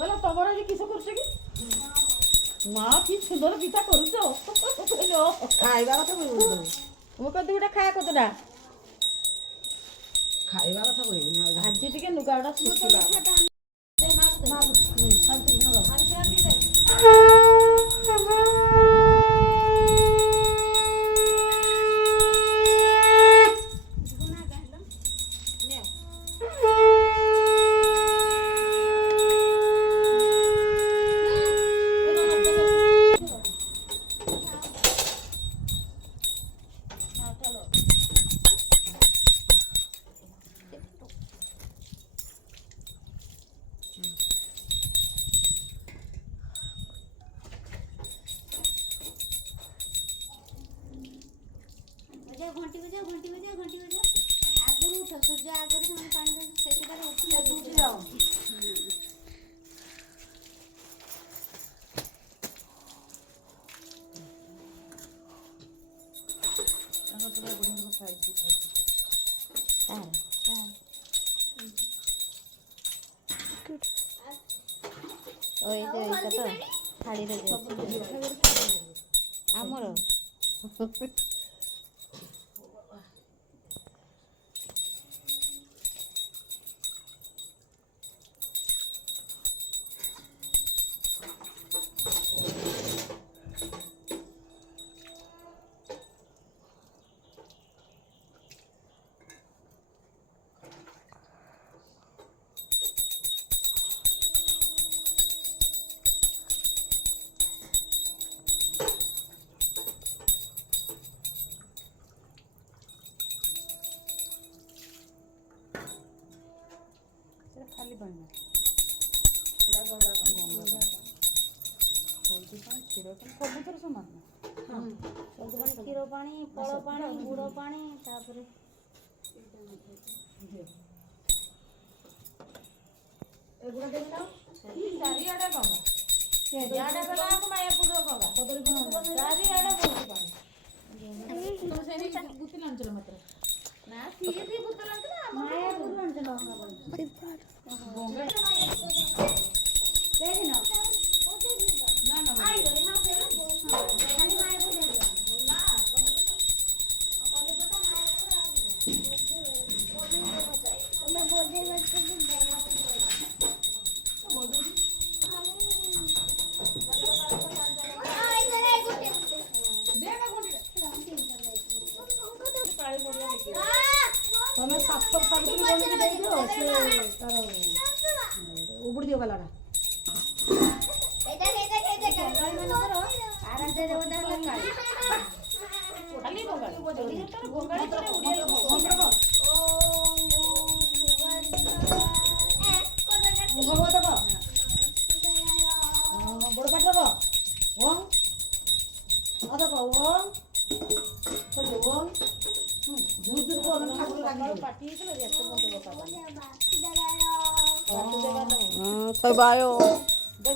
କହିଲା ତମର ଆଜି କିସ କରୁଛ କି? ମା କି ସୁନ୍ଦର ପିଠା କରୁଛ। ଖାଇବା କଥା କହିବୁନି। ମୁଁ କହନ୍ତି ଗୋଟେ ଖା କତଟା ଖାଇବା କଥା କହିବୁନି। ଆଜି ଟିକେ ଲୁଗାଟା ଶୁଖିଲା। ଘଣ୍ଟି ବଜାଅ ଆଗରୁ ଉଠ ସୂର୍ଯ୍ୟ ଆଗରୁ ସେମାନେ ପାଣି ଦେଉଛନ୍ତି ସେଥିପାଇଁ ଉଠି ଯାଉ। ଥାଳିରେ ଆମର ଖାଲି ପାଣି ସବୁଥିରେ ସମାନ କ୍ଷୀର ପାଣି ଫଳ ପାଣି ଗୁଡ଼ ପାଣି ତାପରେ ଚାରିଆଡ଼େ ଗଙ୍ଗା ଇଆଡ଼େ ଗଲା ମାୟାପୁରର ଗଙ୍ଗା ଚାରିଆଡ଼େ ବହୁତ ପାଣି। ବୁତି ଲାଞ୍ଚଲ ମାତ୍ର ନା ସିଏ ବି ବୁତ ଲାଞ୍ଚଲ ମାୟାପୁର ଲାଞ୍ଚଲ ତମେ ସାତ ସାବିତ୍ରୀ ବନିକି ଦେଇଦିଅ ସେ ତାର ଉବୁଡ଼ି ଦିଅ ଗଲାଟା ଖାଲି ଭଗବତ ବଡ଼ ପାଠ ଦବ ଓಂ ଅଦବ ଓಂ ଓಂ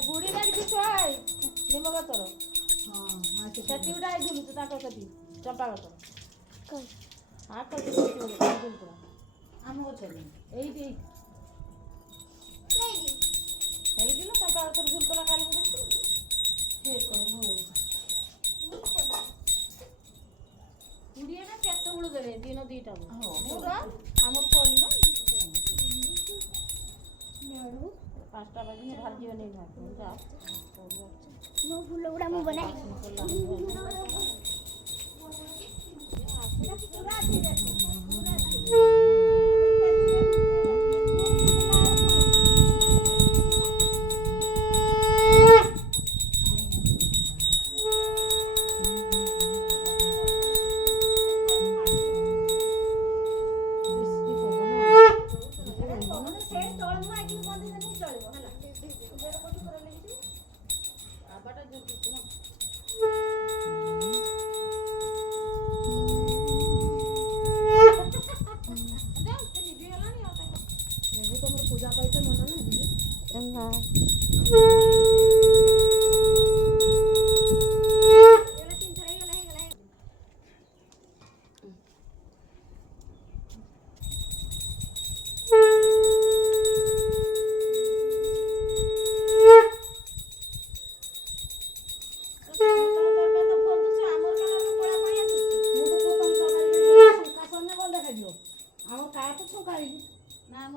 ବୁଢୀ ଲାଗିଛି ଛୁଆଇ ନିମ ଗଛର ସେଠି ଗୋଟେ ଆଇଥିଲୁ ତୁ ତାଙ୍କ ସେଠି ଚମ୍ପା ଗଛର ଆମ ଗଛରେ ଏଇଠି ହେଇଥିଲ ଚମ୍ପା ଗଛର ଝୁଲତଲା କାଲି କୁଡ଼ିଏ ନା କେତେବେଳୁ ଦେବେ ଦିନ ଦିଟା ଆମର ସରି ନା 5ଟା ବାଜିଲେ ଭାଜିବ ନେଇ ଯା ମୋ ଫୁଲ ଗୁଡ଼ା ମୁଁ ବନାଏ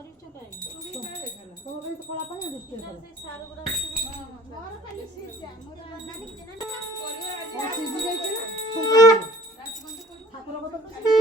କରିଛ କାଇଁ? ତମ ପାଇଁ ତ କଳା ପାଣି ଦୃଷ୍ଟି କର ସେଇ ସାର ଗୁଡ଼ା ମୋର ଖାଲି ସିଝା ମୋର ନାନୀ କି ସିଝି ଯାଇଛି ନା ଠାକୁର କଥା